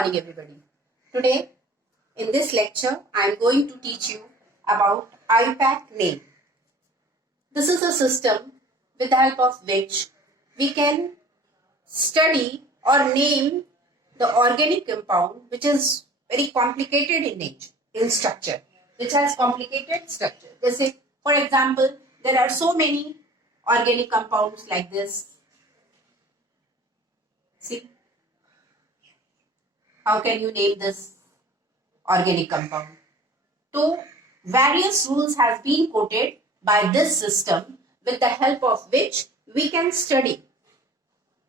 morning, everybody. Today, in this lecture, I am going to teach you about IUPAC name. This is a system with the help of which we can study or name the organic compound which is very complicated in nature, in structure, which has complicated structure. Jैसे, for example, there are so many organic compounds like this. See, how can you name this organic compound? So, various rules have been quoted by this system with the help of which we can study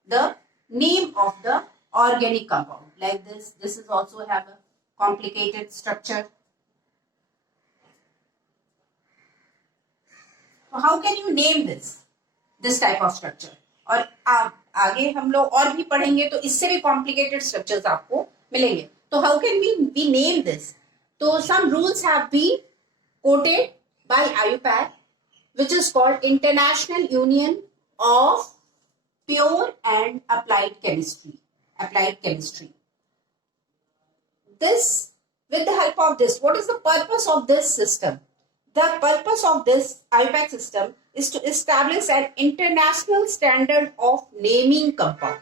the name of the organic compound. Like this is also have a complicated structure. So how can you name this type of structure? और आगे हम लोग और भी पढ़ेंगे तो इससे भी complicated structures आपको मिलेंगे. तो how can we name this? So some rules have been quoted by IUPAC, which is called International Union of Pure and Applied Chemistry. This, with the help of this, what is the purpose of this system? The purpose of this IUPAC system is to establish an international standard of naming compound.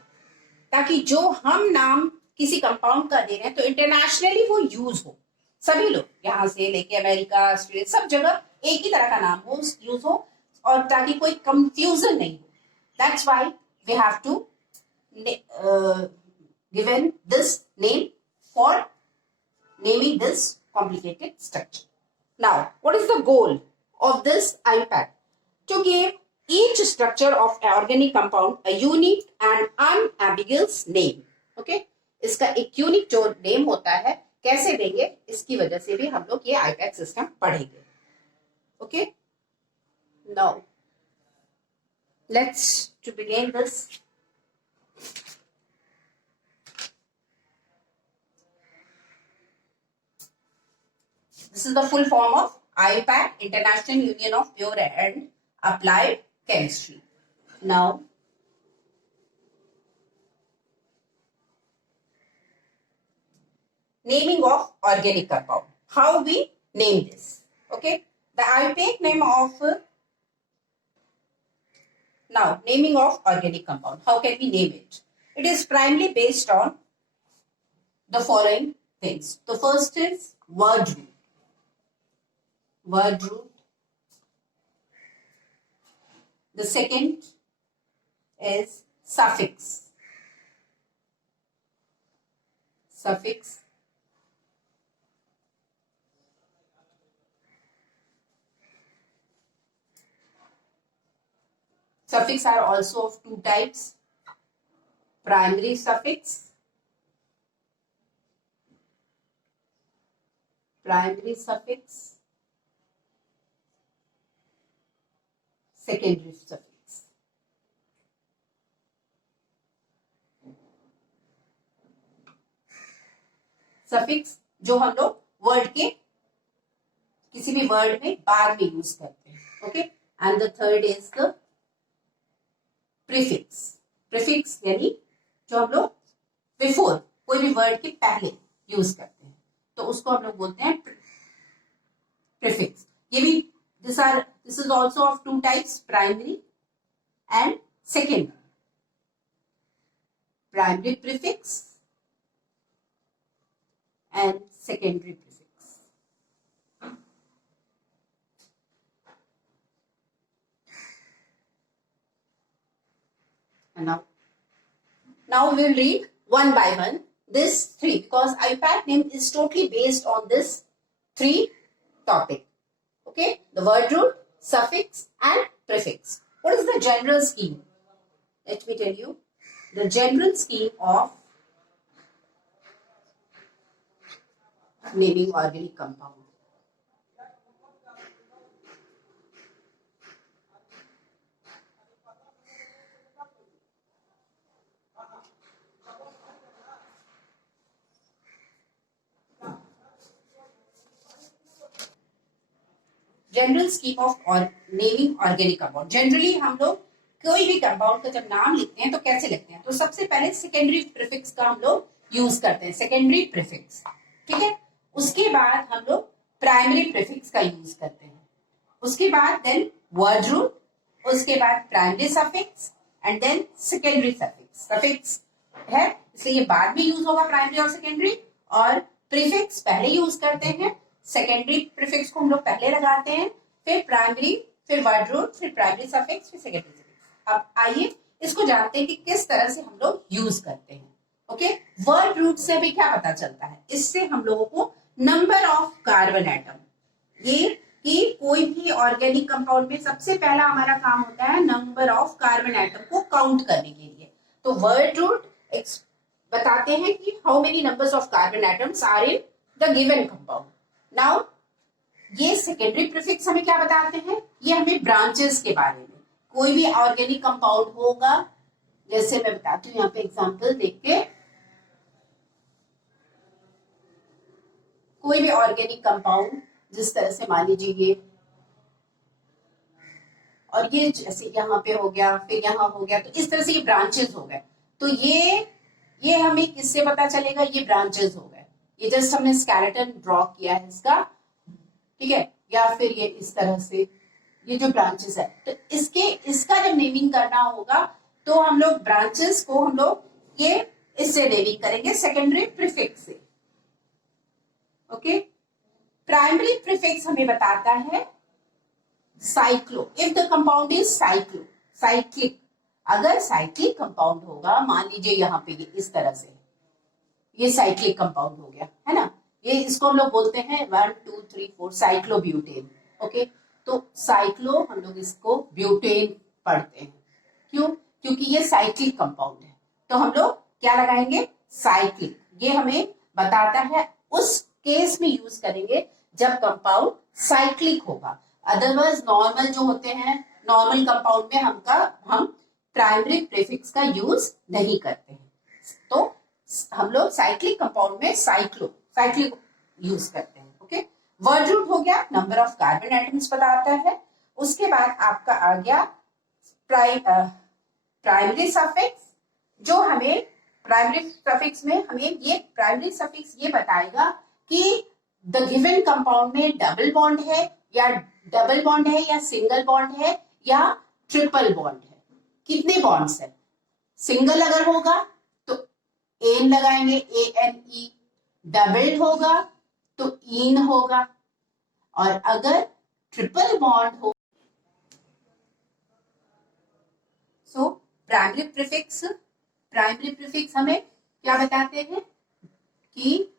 ताकि जो हम नाम किसी compound का दे रहे हैं तो internationally वो यूज हो. सभी लोग यहाँ से लेके अमेरिका, ऑस्ट्रेलिया, सब जगह एक ही तरह का नाम हो, यूज हो, और ताकि कोई कंफ्यूजन नहीं हो. That's why we have to given this name for naming this complicated structure. Now, what is the goal of this IUPAC? To give each structure of an organic compound a unique and unambiguous name. Okay? इसका एक unique जो name होता है, कैसे देंगे, इसकी वजह से भी हम लोग ये IUPAC सिस्टम पढ़ेंगे. Okay? Now, let's to begin this. This is the full form of IUPAC, International Union of Pure and Applied Chemistry. Now, naming of organic compound. How we name this? Okay, the IUPAC name of now naming of organic compound. How can we name it? It is primarily based on the following things. The first is word root. Word root. The second is suffix. Suffix. Suffix are also of two types. Primary suffix. Primary suffix. Secondary suffix. Suffix जो हम लोग word के किसी भी word में बाद में use करते हैं. Okay, and the third is the prefix. Prefix यानी जो हम लोग बिफोर कोई भी वर्ड के पहले यूज करते हैं तो उसको हम लोग बोलते हैं प्रीफिक्स. ये भी this is also of two types, primary and secondary. Primary prefix and secondary prefix. And now we will read one by one this three, because IUPAC name is totally based on this three topic. Okay, the word root, suffix and prefix. What is the general scheme? Let me tell you. The general scheme of naming organic compound. General scheme of naming organic compound. Generally हम लोग कोई भी compound का जब नाम लिखते हैं तो कैसे लिखते हैं? तो सबसे पहले सेकेंडरी प्रीफिक्स का हम लोग यूज करते हैं, सेकेंडरी प्रीफिक्स, ठीक है। उसके बाद हम लोग प्राइमरी प्रीफिक्स का यूज करते हैं, उसके बाद देन वर्ड रूट, उसके बाद primary suffix and then secondary suffix. Suffix है इसलिए ये बाद में यूज होगा प्राइमरी और सेकेंडरी, और प्रीफिक्स पहले यूज करते हैं। सेकेंडरी प्रीफिक्स को हम लोग पहले लगाते हैं, फिर प्राइमरी, फिर वर्ड रूट, फिर प्राइमरी सफिक्स, फिर सेकेंडरी सफिक्स। अब आइए इसको जानते हैं कि किस तरह से हम लोग यूज करते हैं। ओके, वर्ड रूट से भी क्या पता चलता है, इससे हम लोगों को नंबर ऑफ कार्बन एटम, ये कि कोई भी ऑर्गेनिक कंपाउंड में सबसे पहला हमारा काम होता है नंबर ऑफ कार्बन एटम को काउंट करने के लिए। तो वर्ड रूट बताते हैं कि how many numbers of carbon atoms are in the given compound. Now ये सेकेंडरी प्रीफिक्स हमें क्या बताते हैं, ये हमें ब्रांचेस के बारे में, कोई भी ऑर्गेनिक कंपाउंड होगा, जैसे मैं बताती हूँ यहाँ पे एग्जांपल देख के, कोई भी ऑर्गेनिक कंपाउंड जिस तरह से मान लीजिए ये, और ये जैसे यहाँ पे हो गया, फिर यहाँ हो गया, तो इस तरह से ये ब्रांचेस हो गए। तो ये हमें किससे पता चलेगा, ये ब्रांचेस हो गए। ये जस्ट हमने स्केलेटन ड्रॉ किया है इसका, ठीक है, या फिर ये इस तरह से ये जो ब्रांचेस है, तो इसका जब नेमिंग करना होगा तो हम लोग ब्रांचेस को हम लोग ये इससे नेमिंग करेंगे, सेकेंडरी प्रीफिक्स से। ओके, प्राइमरी प्रीफिक्स हमें बताता है cyclo, if the compound is cyclo, cyclic. अगर साइक्लिक कंपाउंड होगा, मान लीजिए यहाँ पे ये इस तरह से, ये साइक्लिक कंपाउंड हो गया है ना, ये इसको हम लोग बोलते हैं 1 2 3 4 साइक्लोब्यूटेन। ओके, तो साइक्लो हम लोग इसको ब्यूटेन पढ़ते हैं, क्यों, क्योंकि ये साइक्लिक कंपाउंड है, तो हम लोग क्या लगाएंगे, साइक्लिक। ये हमें बताता है उस केस में यूज करेंगे जब कंपाउंड साइक्लिक होगा। अदरवाइज नॉर्मल जो होते हैं, नॉर्मल कंपाउंड में हम प्राइमरी प्रीफिक्स का यूज नहीं करते हैं, तो हम लोग साइक्लिक कंपाउंड में साइक्लिक यूज करते हैं। ओके, वर्ड रूट हो गया, नंबर ऑफ कार्बन एटम्स बताता है। उसके बाद आपका आ गया प्राइमरी सफिक्स, जो हमें प्राइमरी सफिक्स में हमें ये प्राइमरी सफिक्स ये बताएगा कि द गिवन कंपाउंड में डबल बॉन्ड है या सिंगल बॉन्ड है या ट्रिपल बॉन्ड है, कितने बॉन्ड्स है। सिंगल अगर होगा तो एन लगाएंगे, ANE, डबल होगा तो इन होगा, और अगर ट्रिपल बॉन्ड हो, सो प्राइमरी प्रीफिक्स हमें क्या बताते हैं कि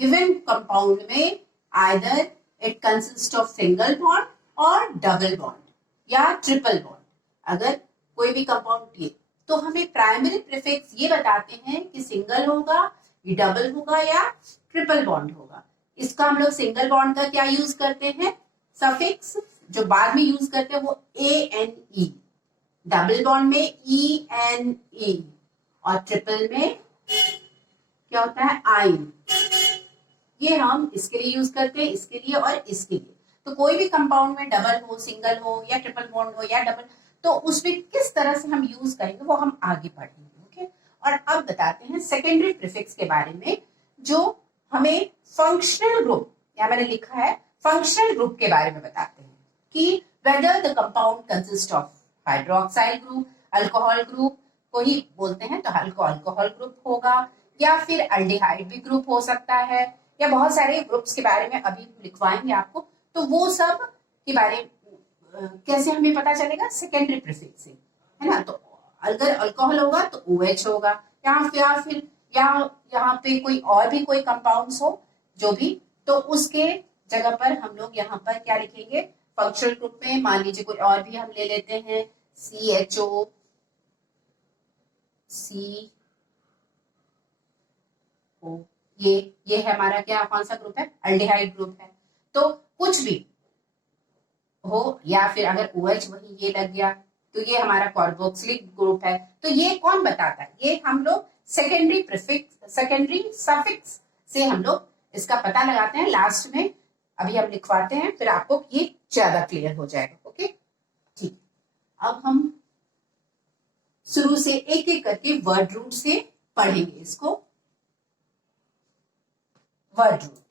गिवन कंपाउंड में either it consist of single bond और डबल बॉन्ड या ट्रिपल बॉन्ड। अगर कोई भी कंपाउंड ये, तो हमें प्राइमरी प्रीफिक्स ये बताते हैं कि सिंगल होगा, ये डबल होगा या ट्रिपल बॉन्ड होगा। इसका हम लोग सिंगल बॉन्ड का क्या यूज करते हैं, सफिक्स जो बाद में यूज करते हैं वो ANE, डबल बॉन्ड में ENE, और ट्रिपल में क्या होता है, आइन। ये हम इसके लिए यूज करते हैं, इसके लिए और इसके लिए। तो कोई भी कंपाउंड में डबल हो, सिंगल हो या ट्रिपल बॉन्ड हो या डबल, तो उसमें किस तरह से हम यूज करेंगे वो हम आगे पढ़ेंगे। ओके, और अब बताते हैं सेकेंडरी प्रीफिक्स के बारे में, जो हमें फंक्शनल ग्रुप, या मैंने लिखा है फंक्शनल ग्रुप के बारे में बताते हैं कि whether the compound consist of hydroxyl group, alcohol group को ही बोलते हैं, तो अल्कोहल ग्रुप होगा, या फिर अल्डिहाइड भी ग्रुप हो सकता है, या बहुत सारे ग्रुप्स के बारे में अभी लिखवाएंगे आपको। तो वो सब के बारे में कैसे हमें पता चलेगा, सेकेंडरी प्रीफिक्स से, है ना। तो अगर अल्कोहल होगा तो OH होगा, या फिर यहाँ पे कोई और भी कोई कंपाउंड्स हो जो भी, तो उसके जगह पर हम लोग यहाँ पर क्या लिखेंगे, फंक्शनल ग्रुप में मान लीजिए कोई और भी हम ले लेते हैं, CHO, ये है हमारा क्या, कौन सा ग्रुप है, अल्डिहाइड ग्रुप है। तो कुछ भी हो, या फिर अगर OH वही ये लग गया तो ये हमारा कार्बोक्सिलिक ग्रुप है। तो ये कौन बताता है, ये हम लोग सेकेंडरी सफिक्स से हम लोग इसका पता लगाते हैं। लास्ट में अभी हम लिखवाते हैं, फिर आपको ये ज्यादा क्लियर हो जाएगा। ओके, ठीक, अब हम शुरू से एक एक करके वर्ड रूट से पढ़ेंगे इसको। word root.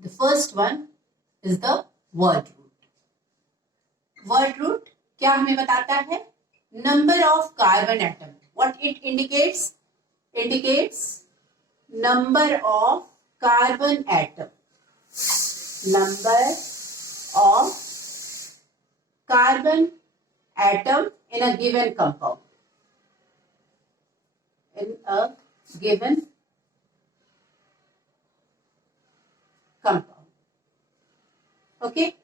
The first one is the word root. Word root क्या हमें बताता है? Number of carbon atom. What it indicates? Indicates number of carbon atom. Number of carbon atom in a given compound. In a given compound. Okay.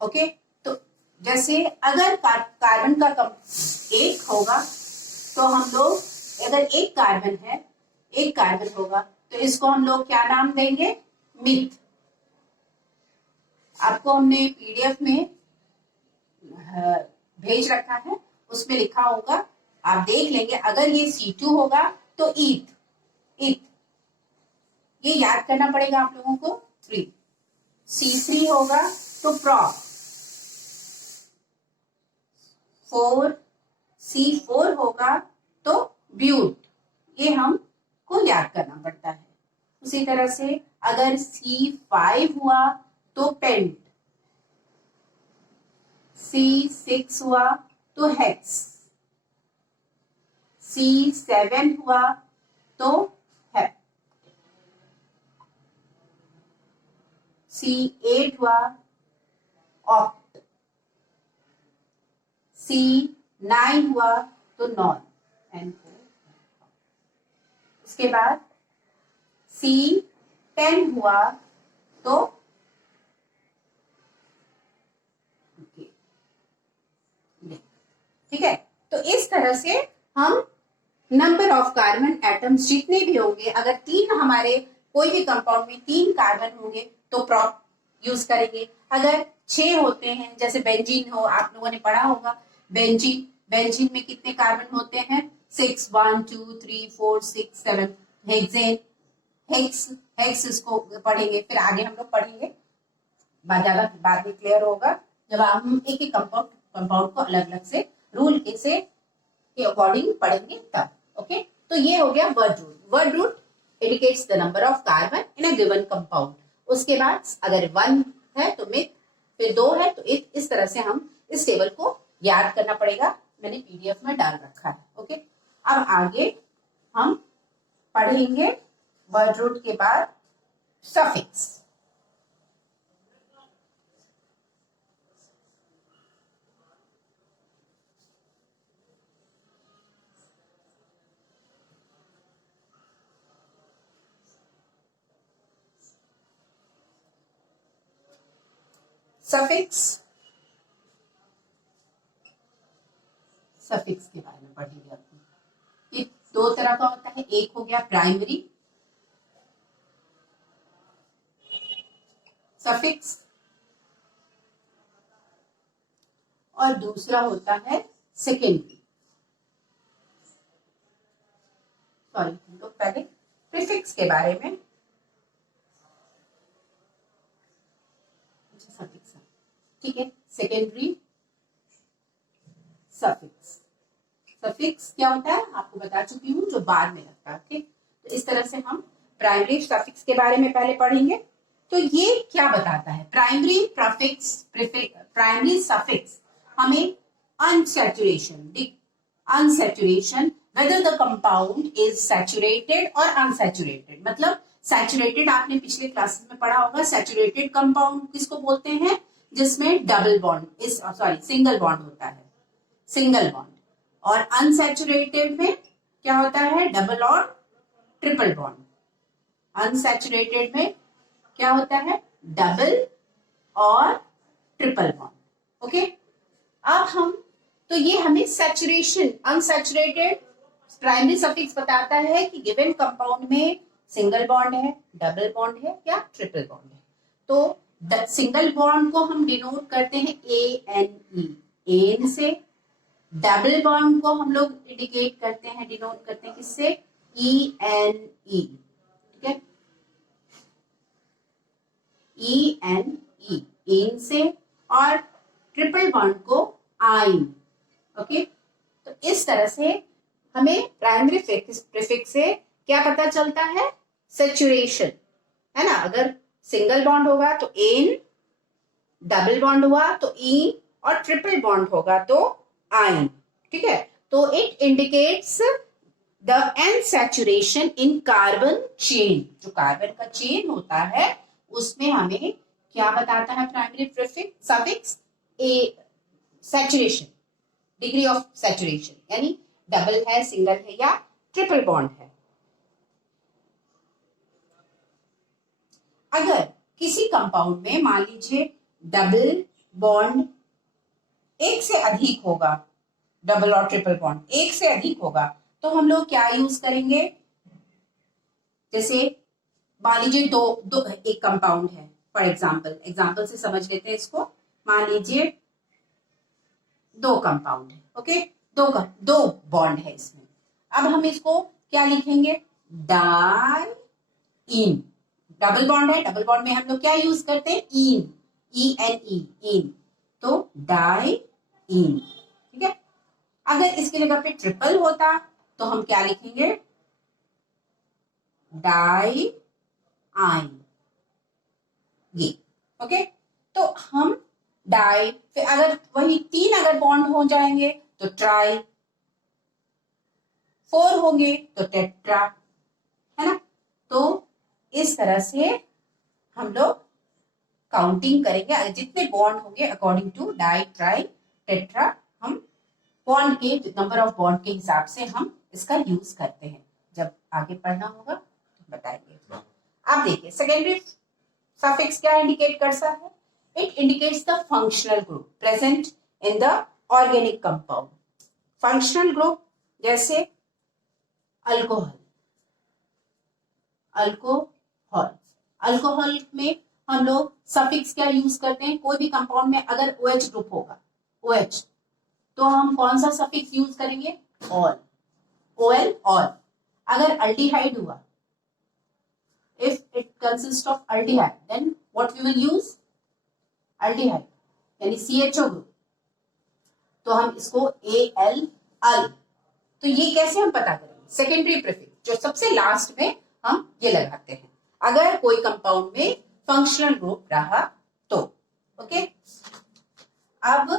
Okay तो जैसे अगर carbon का एक होगा तो हम लोग, अगर एक कार्बन होगा तो इसको हम लोग क्या नाम देंगे? मिथ. आपको हमने पीडीएफ में भेज रखा है, उसमें लिखा होगा, आप देख लेंगे. अगर ये C2 होगा तो ईथ. ये याद करना पड़ेगा आप लोगों को. 3 C3 होगा तो प्रॉप. 4C4 होगा तो ब्यूट. ये हमको याद करना पड़ता है. उसी तरह से अगर C5 हुआ तो पेंट. C6 हुआ तो हेक्स. C7 हुआ तो हेप. C8 हुआ ऑक्ट. C9 हुआ तो नॉन. उसके बाद C10 हुआ तो ठीक है. तो इस तरह से हम नंबर ऑफ कार्बन एटम्स जितने भी होंगे, अगर 3 हमारे कोई भी कंपाउंड में 3 कार्बन होंगे तो प्रॉप यूज करेंगे. अगर 6 होते हैं, जैसे बेंजीन हो, आप लोगों ने पढ़ा होगा बेंजीन में कितने कार्बन होते हैं? 6. 1 2 3 4 6 7. हेक्सेन, हेक्स इसको पढ़ेंगे, फिर आगे हम लोग पढ़ेंगे. बाद में क्लियर होगा जब हम एक एक कंपाउंड को अलग अलग से रूल के अकॉर्डिंग पढ़ेंगे तब. ओके. तो ये हो गया word root. Word root indicates the number of carbon in a given compound. उसके बाद अगर 1 है तो मिथ, फिर 2 है तो इस तरह से हम इस टेबल को याद करना पड़ेगा. मैंने पीडीएफ में डाल रखा है. ओके. अब आगे हम पढ़ेंगे वर्ड रूट के बाद सफिक्स. सफिक्स के बारे में पढ़ेंगे. अपने ये 2 तरह का होता है. एक हो गया प्राइमरी सफिक्स और दूसरा होता है सेकेंडरी. सॉरी, तो पहले प्रीफिक्स के बारे में. सफिक्स, ठीक है. Secondary suffix. सफिक्स क्या होता है आपको बता चुकी हूँ, जो बाद में लगता है. ठीक. तो इस तरह से हम प्राइमरी सफिक्स के बारे में पहले पढ़ेंगे. तो ये क्या बताता है? प्राइमरी सफिक्स हमें unsaturation whether the compound is saturated or unsaturated. मतलब सैचुरेटेड आपने पिछले क्लासेस में पढ़ा होगा. सैचुरेटेड कंपाउंड किसको बोलते हैं? जिसमें डबल बॉन्ड सिंगल बॉन्ड होता है, सिंगल बॉन्ड. और अनसैचुरेटेड में क्या होता है? डबल और ट्रिपल बॉन्ड. अनसैचुरेटेड में क्या होता है? डबल और ट्रिपल बॉन्ड. ओके. अब हम तो ये हमें सैचुरेशन अनसैचुरेटेड प्राइमरी सफिक्स बताता है कि गिवन कंपाउंड में सिंगल बॉन्ड है, डबल बॉन्ड है या ट्रिपल बॉन्ड है. तो सिंगल बॉन्ड को हम डिनोट करते हैं ANE, एन से. डबल बॉन्ड को हम लोग इंडिकेट करते हैं, डिनोट करते हैं किससे? ENE. ठीक है. ENE, एन से. और ट्रिपल बॉन्ड को आइन. ओके. तो इस तरह से हमें प्राइमरी प्रीफिक्स से क्या पता चलता है, सेचुरेशन, है ना। अगर सिंगल बॉन्ड होगा तो एन, डबल बॉन्ड हुआ तो इन, और ट्रिपल बॉन्ड होगा तो आइन, ठीक है। तो it indicates the unsaturation in carbon chain, जो कार्बन का चेन होता है उसमें हमें क्या बताता है primary prefix suffix, a saturation, degree of saturation, यानी डबल है, सिंगल है या ट्रिपल बॉन्ड है। अगर किसी कंपाउंड में मान लीजिए डबल बॉन्ड एक से अधिक होगा, डबल और ट्रिपल बॉन्ड एक से अधिक होगा, तो हम लोग क्या यूज करेंगे, जैसे मान लीजिए दो एक कंपाउंड है, फॉर एग्जाम्पल से समझ लेते हैं इसको। मान लीजिए दो कंपाउंड है, ओके, दो बॉन्ड है इसमें। अब हम इसको क्या लिखेंगे, डाई इन, डबल बॉन्ड है, डबल बॉन्ड में हम लोग क्या यूज करते हैं, इन, ई एन ई, इन, तो डाई इन, ठीक है। अगर इसकी जगह पे ट्रिपल होता तो हम क्या लिखेंगे, डाई आइन, ये, ओके। तो हम डाई, फिर अगर वही तीन अगर बॉन्ड हो जाएंगे तो ट्राई, फोर होंगे तो टेट्रा, है ना। तो इस तरह से हम लोग काउंटिंग करेंगे, जितने बॉन्ड होंगे according to di, tri, tetra, हम बॉन्ड के नंबर ऑफ बॉन्ड के हिसाब से हम इसका यूज करते हैं। जब आगे पढ़ना होगा तो बताएंगे। आप देखिए सेकेंडरी सफिक्स क्या इंडिकेट करता है, it indicates the functional group present in the organic compound. Functional group जैसे अल्कोहल, अल्कोहल, अल्कोहल में हम लोग सफिक्स क्या यूज करते हैं, कोई भी कंपाउंड में अगर OH ग्रुप होगा, OH, तो हम कौन सा सफिक्स यूज करेंगे, ऑल, OL, ऑल। अगर अल्डिहाइड हुआ, if it consists of aldehyde, then what we will use, aldehyde, यानी CHO ग्रुप, तो हम इसको AL, अल। तो ये कैसे हम पता करेंगे, सेकेंडरी प्रीफिक्स जो सबसे लास्ट में हम ये लगाते हैं अगर कोई कंपाउंड में फंक्शनल ग्रुप रहा तो, ओके। अब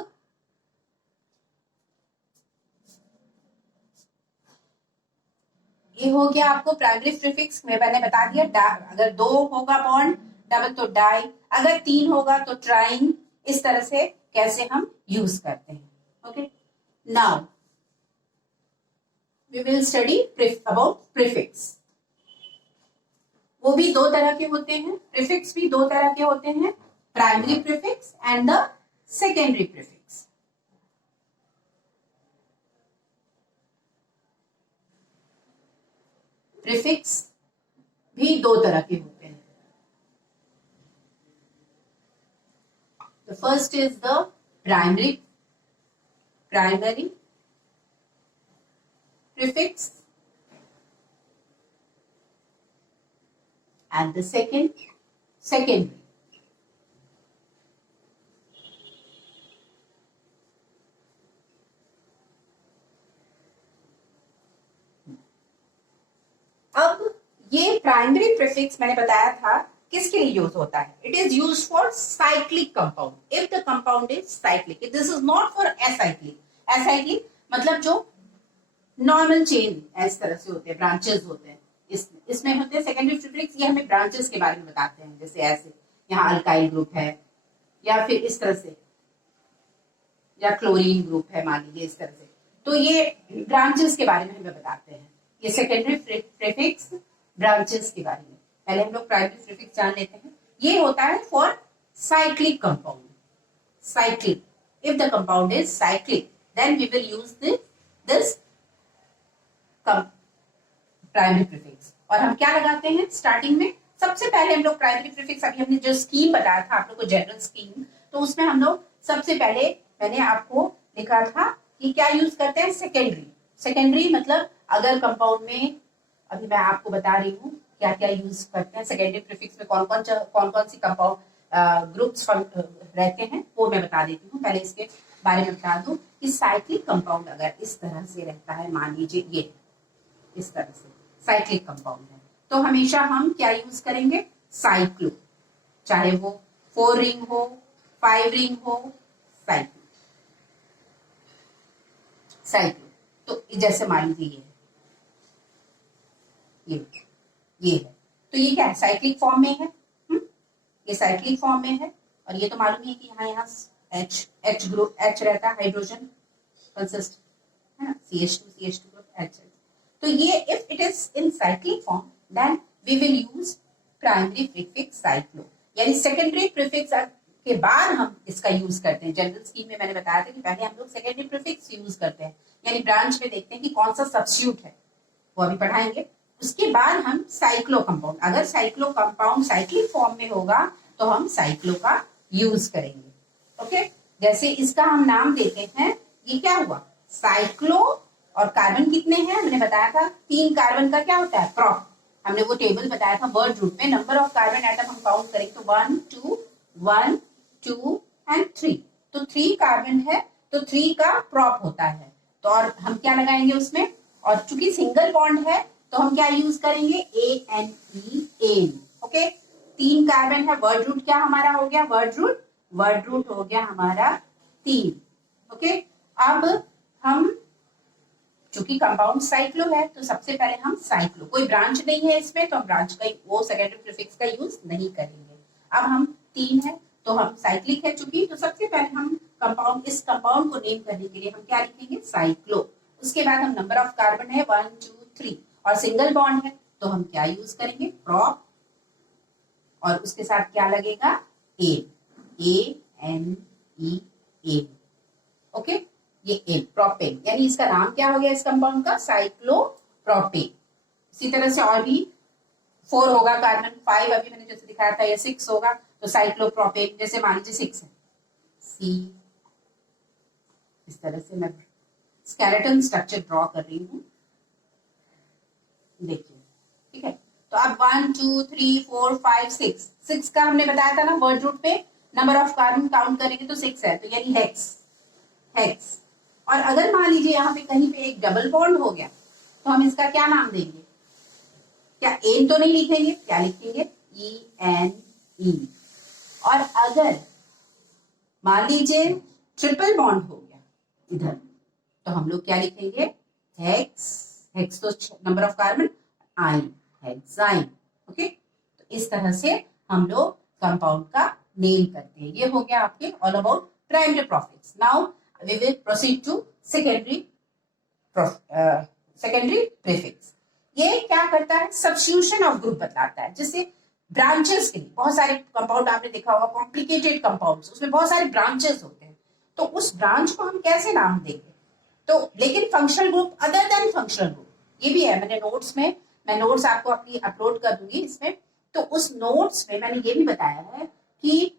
ये हो गया आपको प्राइमरी प्रीफिक्स में मैंने बता दिया, अगर दो होगा बॉन्ड डबल तो डाई, अगर तीन होगा तो ट्राइन, इस तरह से कैसे हम यूज करते हैं, okay. Now we will study about prefix. वो भी दो तरह के होते हैं, प्रीफिक्स भी दो तरह के होते हैं, primary prefix and the secondary prefix. Prefix भी दो तरह के होते हैं। The first is the primary prefix and the secondary. अब ये प्राइमरी प्रीफिक्स मैंने बताया था किसके लिए यूज होता है, it is use for cyclic compound, if the compound is cyclic, this is not for acyclic. Acyclic मतलब जो नॉर्मल चेन इस तरह से होते हैं, ब्रांचेस होते हैं, इसमें होते हैं सेकेंडरी प्रीफिक्स, ये हमें ब्रांचेस के बारे में बताते हैं, जैसे ऐसे यहाँ अल्काइल ग्रुप है या फिर इस तरह से, या क्लोरीन ग्रुप है मान लीजिए इस तरह से, तो ये ब्रांचेस के बारे में हमें बताते हैं। ये सेकेंडरी प्रीफिक्स ब्रांचेस के बारे में, पहले हम लोग प्राइमरी प्रीफिक्स जान लेते हैं। ये होता है for cyclic compound, cyclic, if the compound is cyclic then we will use this primary prefix. और हम क्या लगाते हैं स्टार्टिंग में, सबसे पहले हम लोग प्राइमरी प्रीफिक्स, अभी हमने जो स्कीम बताया था आप लोग को जनरल स्कीम, तो उसमें हम लोग सबसे पहले मैंने आपको लिखा था कि क्या यूज करते हैं, सेकेंडरी। सेकेंडरी मतलब अगर कंपाउंड में, अभी मैं आपको बता रही हूँ क्या क्या यूज करते हैं सेकेंडरी प्रीफिक्स में, कौन कौन सी कंपाउंड ग्रुप्स रहते हैं वो मैं बता देती हूँ। पहले इसके बारे में बता दूं कि साइक्लिक कंपाउंड अगर इस तरह से रहता है, मान लीजिए ये इस तरह से साइक्लिक कंपाउंड है, तो हमेशा हम क्या यूज करेंगे, साइक्लो, चाहे वो 4 रिंग हो, 5 रिंग हो, साइक्लो साइक्लो। तो जैसे मान लीजिए ये है, तो ये क्या है, साइक्लिक फॉर्म में है। ये साइक्लिक फॉर्म में है, और ये तो मालूम ही है कि यहाँ H ग्रुप H रहता है, हाइड्रोजन कंसिस्ट है ना, CH2 ग्रुप H। तो ये if it is in cyclic form then we will use primary prefix cyclo, यानी सेकेंडरी प्रीफिक्स के बाद हम इसका यूज करते हैं। जनरल स्कीम में मैंने बताया था कि पहले हम लोग सेकेंडरी प्रीफिक्स यूज करते हैं, यानी ब्रांच में देखते हैं कि कौन सा सब्स्टिट्यूट है, वो अभी पढ़ाएंगे। उसके बाद हम साइक्लो कंपाउंड, अगर साइक्लो कंपाउंड साइक्लिक फॉर्म में होगा तो हम साइक्लो का यूज करेंगे। ओके, जैसे इसका हम नाम देते हैं, ये क्या हुआ, साइक्लो, और कार्बन कितने हैं हमने बताया था, 3 कार्बन का क्या होता है, प्रॉप। हमने वो टेबल बताया था वर्ड रूट में, नंबर ऑफ कार्बन एटम हम काउंट करेंगे तो 1 2 एंड 3, तो 3 कार्बन है तो 3 का प्रॉप होता है। तो और हम क्या लगाएंगे उसमें, और चूंकि सिंगल बॉन्ड है तो हम क्या यूज करेंगे, ANE। ओके, 3 कार्बन है, वर्ड रूट क्या हमारा हो गया, वर्ड रूट हो गया हमारा 3। ओके, अब हम चूंकि कंपाउंड साइक्लो है तो सबसे पहले हम साइक्लो, कोई ब्रांच नहीं है इसमें तो हम ब्रांच का वो सेकेंडरी प्रीफिक्स का यूज नहीं करेंगे। अब हम 3 है तो हम साइक्लिक है चूंकि, तो सबसे पहले हम कंपाउंड, इस कंपाउंड को नेम करने के लिए हम क्या लिखेंगे, साइक्लो। उसके बाद हम नंबर ऑफ कार्बन है 1 2 3, और सिंगल बॉन्ड है तो हम क्या यूज करेंगे, प्रॉप, और उसके साथ क्या लगेगा, ANE। ओके, ये प्रोपेन, यानी इसका नाम क्या हो गया इस कंपाउंड का, साइक्लोप्रोपेन। इसी तरह से और भी 4 होगा कार्बन, 5 अभी मैंने जैसे दिखाया था, ये 6 होगा तो साइक्लोप्रोपेन, जैसे मान लीजिए 6 है, C। इस तरह से मैं स्केलेटन स्ट्रक्चर ड्रॉ कर रही हूँ, देखिए, ठीक है। तो अब 1 2 3 4 5 6 का हमने बताया था ना, वर्ड रूट पे नंबर ऑफ कार्बन काउंट करेंगे तो 6 है, तो यानी हेक्स। और अगर मान लीजिए यहाँ पे कहीं पे एक डबल बॉन्ड हो गया तो हम इसका क्या नाम देंगे, क्या एन तो नहीं लिखेंगे, क्या लिखेंगे, ENE। और अगर मान लीजिए ट्रिपल बॉन्ड हो गया इधर, तो हम लोग क्या लिखेंगे, हेक्स तो नंबर ऑफ कार्बन, आइन, हेक्साइन। ओके, तो इस तरह से हम लोग कंपाउंड का नेम करते हैं। ये हो गया आपके all about primary prefix. Now we will proceed to secondary prefix। ये क्या करता है, सब्स्टिट्यूशन ऑफ ग्रुप बतलाता है। जैसे ब्रांचेस के लिए बहुत सारे कंपाउंड आपने देखा होगा, कॉम्प्लिकेटेड कंपाउंड्स, उसमें बहुत सारे ब्रांचेस होते हैं, तो उस ब्रांच को हम कैसे नाम देंगे, तो लेकिन functional group other than functional group, ये भी है। मैंने नोट्स में, मैं नोट्स आपको अपनी अपलोड कर दूंगी इसमें, तो उस नोट्स में मैंने ये भी बताया है कि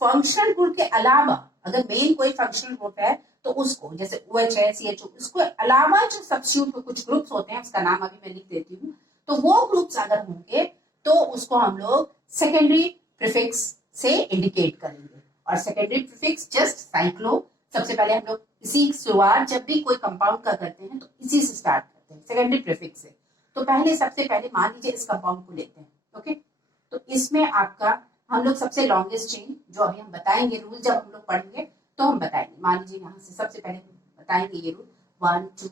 फंक्शनल ग्रुप के अलावा अगर मेन कोई फंक्शनल ग्रुप है तो उसको, जैसे OH है, CHO, इसको अलावा जो सब्स्टिट्यूट कुछ ग्रुप्स होते हैं, उसका नाम अभी मैं लिख देती हूँ, तो वो ग्रुप्स अगर होंगे तो उसको हम लोग सेकेंडरी प्रीफिक्स से इंडिकेट करेंगे। और सेकेंडरी प्रीफिक्स जस्ट साइक्लो, सबसे पहले हम लोग इसी शुरुआत जब भी कोई कंपाउंड का करते हैं तो इसी से स्टार्ट करते हैं, सेकेंडरी प्रीफिक्स से। तो पहले सबसे पहले मान लीजिए इस कंपाउंड को लेते हैं, ओके, तो इसमें आपका हम लोग सबसे लॉन्गेस्ट चेन जो अभी हम बताएंगे, रूल जब हम लोग पढ़ेंगे तो हम बताएंगे। मान लीजिए यहाँ से सबसे पहले बताएंगे ये रूल 1 2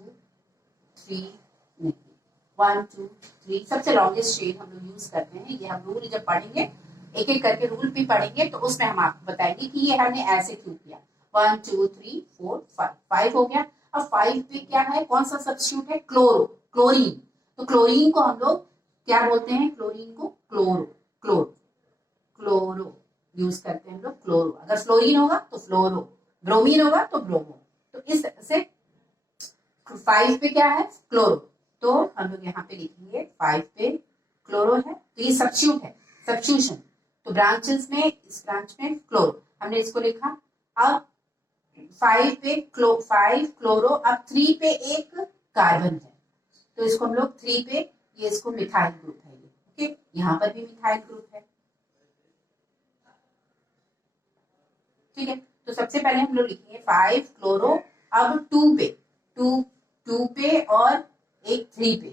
3, 1 2 3 सबसे लॉन्गेस्ट चेन हम लोग यूज करते हैं। ये हम रूल जब पढ़ेंगे, एक एक करके रूल भी पढ़ेंगे, तो उसमें हम आपको बताएंगे कि ये हमने ऐसे क्यों किया। 1 2 3 4 5 हो गया। अब 5 पे क्या है, कौन सा सब्स्टिट्यूट है, क्लोरीन। तो क्लोरीन को हम लोग क्या बोलते हैं, क्लोरीन को क्लोरो यूज करते हैं हम लोग, क्लोरो। अगर फ्लोरीन होगा तो फ्लोरो, ब्रोमीन होगा तो ब्रोमो। तो इस तरह से 5 पे क्या है, क्लोरो, तो हम लोग यहाँ पे लिखेंगे 5 पे क्लोरो है, तो ये सब्स्टिट्यूट है, सब्स्टिट्यूशन। तो ब्रांचेस में, इस ब्रांच में क्लोरो हमने इसको लिखा। अब 5 पे 5 क्लोरो, अब 3 पे एक कार्बन है, तो इसको हम लोग 3 पे, ये इसको मिथाइल ग्रुप है ये, ओके, यहाँ पर भी मिथाइल ग्रुप है, ठीक है। तो सबसे पहले हम लोग लिखेंगे 5 क्लोरो, अब 2 पे, 2 पे और एक 3 पे,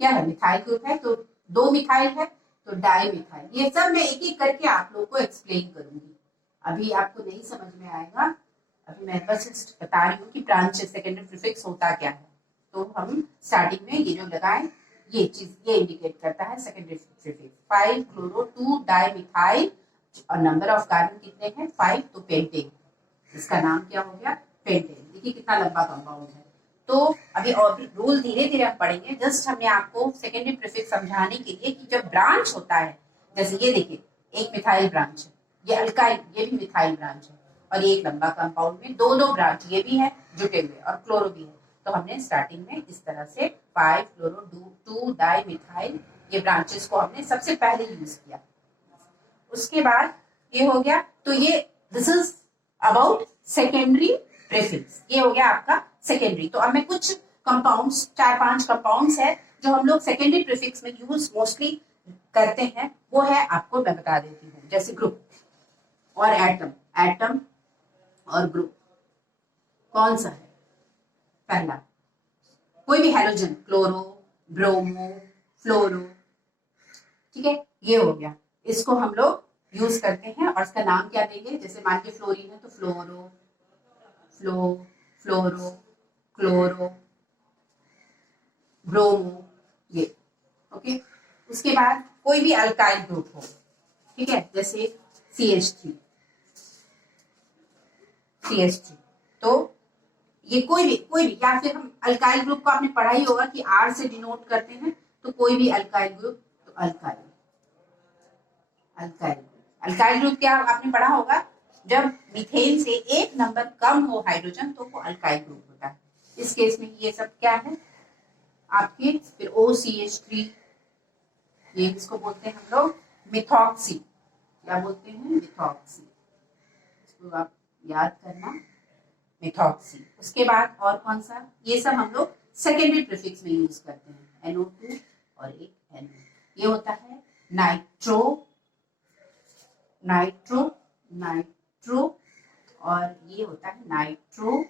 क्या है मिथाइल ग्रुप है, तो 2 मिथाइल है तो डाई मिथाइल। ये सब मैं एक एक करके आप लोग को एक्सप्लेन करूंगी, अभी आपको नहीं समझ में आएगा, अभी मैं बस बता रही हूँ कि ब्रांच सेकेंडरी प्रीफिक्स होता क्या है। तो हम स्टार्टिंग में ये जो लगाएं, ये चीज ये इंडिकेट करता है secondary prefix. 5 chloro 2 di methyl और नंबर ऑफ कार्बन कितने हैं 5, तो पेंटेन, इसका नाम क्या हो गया पेंटेन। देखिए कितना लंबा कंपाउंड है। तो अभी और भी रूल धीरे धीरे हम पढ़ेंगे, जस्ट हमने आपको सेकेंडरी प्रीफिक्स समझाने के लिए कि जब ब्रांच होता है, जैसे ये देखिए एक मिथाइल ब्रांच है, ये अल्काइल, ये भी मिथाइल ब्रांच है, और ये एक लंबा कंपाउंड में दो ब्रांच ये भी है जुटे हुए और क्लोरो भी है। तो हमने स्टार्टिंग में इस तरह से 5 क्लोरो 2 डाई मिथाइल, ये ब्रांचेस को हमने सबसे पहले यूज किया। उसके बाद ये हो गया, तो ये this is about secondary prefix, ये हो गया आपका सेकेंडरी। तो अब मैं कुछ कंपाउंड्स, 4-5 कंपाउंड्स है जो हम लोग सेकेंडरी प्रीफिक्स में यूज मोस्टली करते हैं, वो है आपको मैं बता देती हूँ। जैसे ग्रुप और एटम, एटम और ग्रुप कौन सा है, पहला कोई भी हैलोजन, क्लोरो, ब्रोमो, फ्लोरो, ठीक है, ये हो गया, इसको हम लोग यूज करते हैं और इसका नाम क्या देंगे, जैसे मान के फ्लोरीन है तो फ्लोरो, फ्लोरो, क्लोरो, ब्रोमो, ये ओके। उसके बाद कोई भी अल्काइल ग्रुप हो, ठीक है, जैसे CH3, तो ये कोई भी या फिर हम अल्काइल ग्रुप को आपने पढ़ा ही होगा कि R से डिनोट करते हैं, तो कोई भी अल्काइल ग्रुप, तो अल्काइल ग्रुप क्या आपने पढ़ा होगा, जब मीथेन से एक नंबर कम हो हाइड्रोजन तो वो अल्काइल ग्रुप होता है। इस केस में ये सब क्या है आपके, फिर OCH3, ये इसको बोलते हैं हम लोग मिथॉक्सी, क्या बोलते हैं मिथॉक्सी, इसको आप याद करना मिथॉक्सी। उसके बाद और कौन सा, ये सब हम लोग सेकेंडरी प्रीफिक्स में यूज करते हैं, NO2 और एक NO, ये होता है नाइट्रो, और ये होता है नाइट्रो।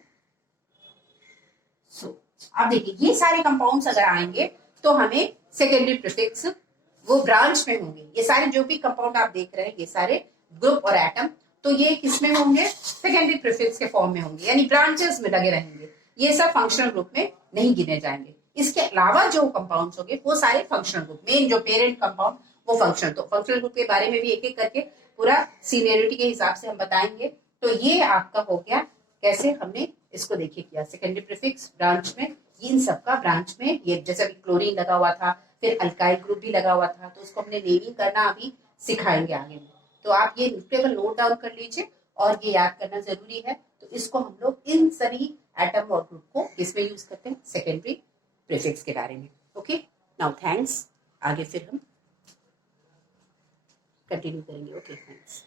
सो अब देखिए ये सारे कंपाउंड्स अगर आएंगे तो हमें सेकेंडरी प्रीफिक्स वो ब्रांच में होंगे, ये सारे जो भी कंपाउंड आप देख रहे हैं ये सारे ग्रुप और एटम, तो ये किसमें होंगे सेकेंडरी प्रीफिक्स के फॉर्म में होंगे, यानी ब्रांचेस में लगे रहेंगे, ये सब फंक्शनल ग्रुप में नहीं गिने जाएंगे। इसके अलावा जो कंपाउंड्स होंगे वो सारे फंक्शनल ग्रुप, मेन जो पेरेंट कंपाउंड वो फंक्शनल, तो फंक्शनल ग्रुप के बारे में भी एक एक करके पूरा सीनियरिटी के हिसाब से हम बताएंगे। तो ये आपका हो गया कैसे हमने इसको देखिए किया, सेकेंडरी प्रीफिक्स ब्रांच में, इन सबका ब्रांच में, ये जैसे क्लोरीन लगा हुआ था, फिर अल्काइल ग्रुप भी लगा हुआ था, तो उसको हमने नेमिंग करना अभी सिखाएंगे आगे में। तो आप ये केवल नोट डाउन कर लीजिए और ये याद करना जरूरी है। तो इसको हम लोग इन सभी एटम और ग्रुप को इसमें यूज करते हैं सेकेंडरी प्रीफिक्स के बारे में। ओके, नाउ थैंक्स, आगे फिर हम कंटिन्यू करेंगे। Okay thanks.